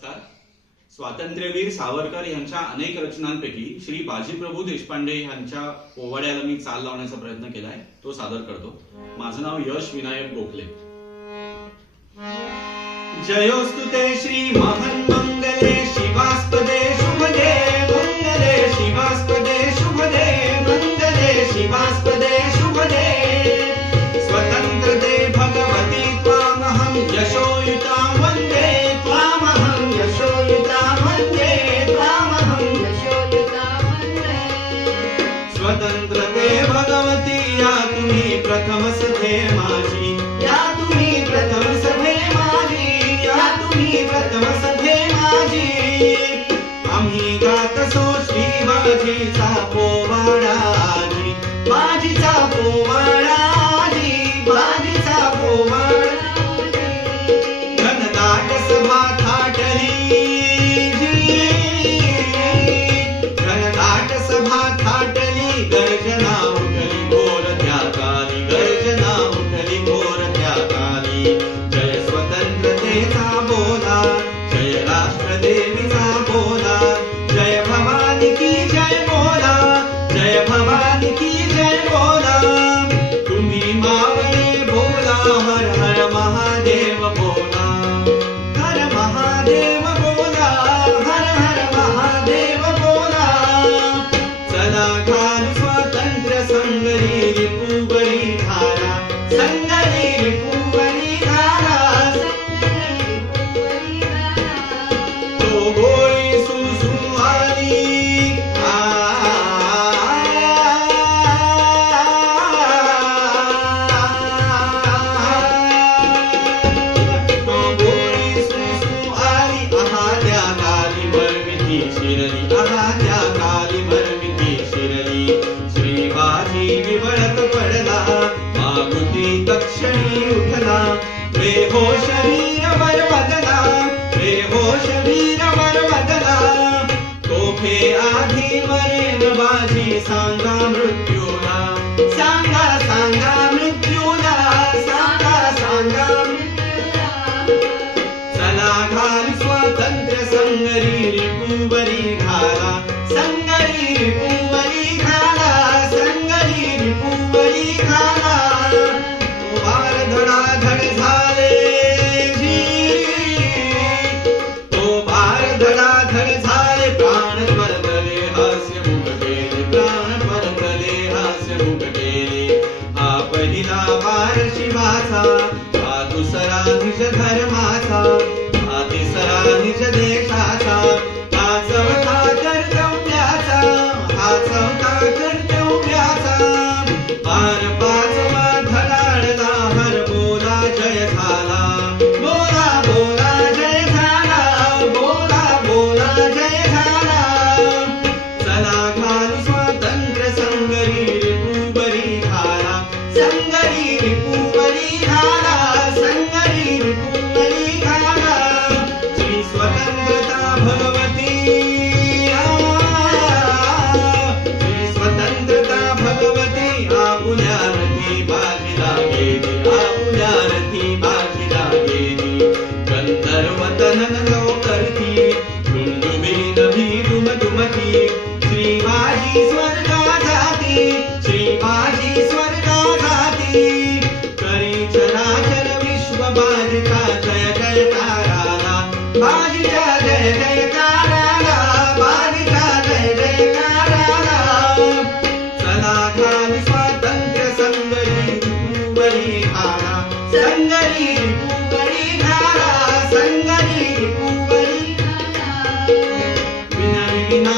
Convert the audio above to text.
नमस्कार. स्वातंत्र्यवीर सावरकर यांच्या अनेक रचनांपैकी श्री बाजीप्रभू देशपांडे यांच्या पोवाड्याला मी चाल लावण्याचा प्रयत्न केलाय, तो सादर करतो. माझं नाव यश विनायक गोखले. जयोस्तुते श्री महन मंगले शिवास्पदे शुभदे मंगले शिवास्पदे शुभदे मंगले शिवास्पदे शुभदे स्वतंत्रते भगवती त्वामहं यशोयुतां वन्दे त्वामहं यशोयुतां वन्दे त्वामहं यशोयुतां वन्दे. स्वतंत्रते भगवती या तुम्ही प्रथम सभे माझी, या तुम्ही प्रथम सभे माझी, या तुम्ही प्रथम सभे माझी. आम्ही गातसो श्री बाजीचा पोवाडा आजी, बाजीचा पोवाडा आजी, बाजीचा पोवाडा. घनदाट सभा थाटली घनदाट सभा थाटली गर्जना उठली घोर त्या काली, गर्जना उठली घोर त्या काली. जय स्वतंत्रतेचा बोला, जय राष्ट्रदेवीचा बोला, जय भवानी की जय बोला, जय भवानी की जय बोला. तुम्ही मावळे बोला, हर हर महादेव बोला, हर महादेव बोला, हर हर महादेव बोला. चला घाल स्वातंत्र्य संगरी रिपुबरी घाला, संगरी रिपुबरी घाला, तो गोळी सुसू आली तो गोळी सुसू आली आहा त्या काली मरमिती शिरली, आहा त्या काली मरमिती शिरली. श्री बाजी विवळत पडला, मागुती तक्षणी उठला. बेहोश वीरवर बदला, बेहोश वीरवर बदला. तोफे आधी मरेन बाजी सांगा मृत्यूला, सांगा सांगा मृत्यूला, सांगा सांगा मृत्यूला. चला घाल स्वातंत्र्य संगरी रिपुबरी घाला, संगरी रिपुबरी घाला, संगरी रिपुबरी घाला. तो वार धडाधड झाले तो वार धडाधड झाले. प्राण परतले हास्य मुख गेले, प्राण परतले हास्य मुख गेले. हा पहिला वार शिवाचा, हा दुसरा निज धर्माचा, हा तिसरा निज देशाचा, हा चौथा कर्तव्याचा, हा चौथा कर्तव्याचा. पार पाचवा धडाडला, हर बोला जय झाला, बोला बोला जय झाला, बोला बोला जय झाला. चला घाल स्वातंत्र्य संगरी रिपुबरी घाला, संगरी रिपुबरी घाला, संगरी रिपुबरी घाला. श्री स्वतंत्रता भगवती श्री स्वतंत्रता भगवती आपुल्या रथी बाजीला गेली, आपुल्या रथी बाजीला गेली. गंधर्व तनन करती, डुंडुबीन भी दुमती. श्री बाजी स्वर्गा जाती, श्री बाजी स्वर्गा जाती. करी चराचर विश्व बाजीचा जय जयकाराला, बाजीचा जय जयकाराला, बाजीचा जय जयकाराला. चला घाल स्वातंत्र्य संगरी रिपुबरी घाला, संगरी रिपुबरी घाला, संगरी रिपुबरी घाला. विनय विना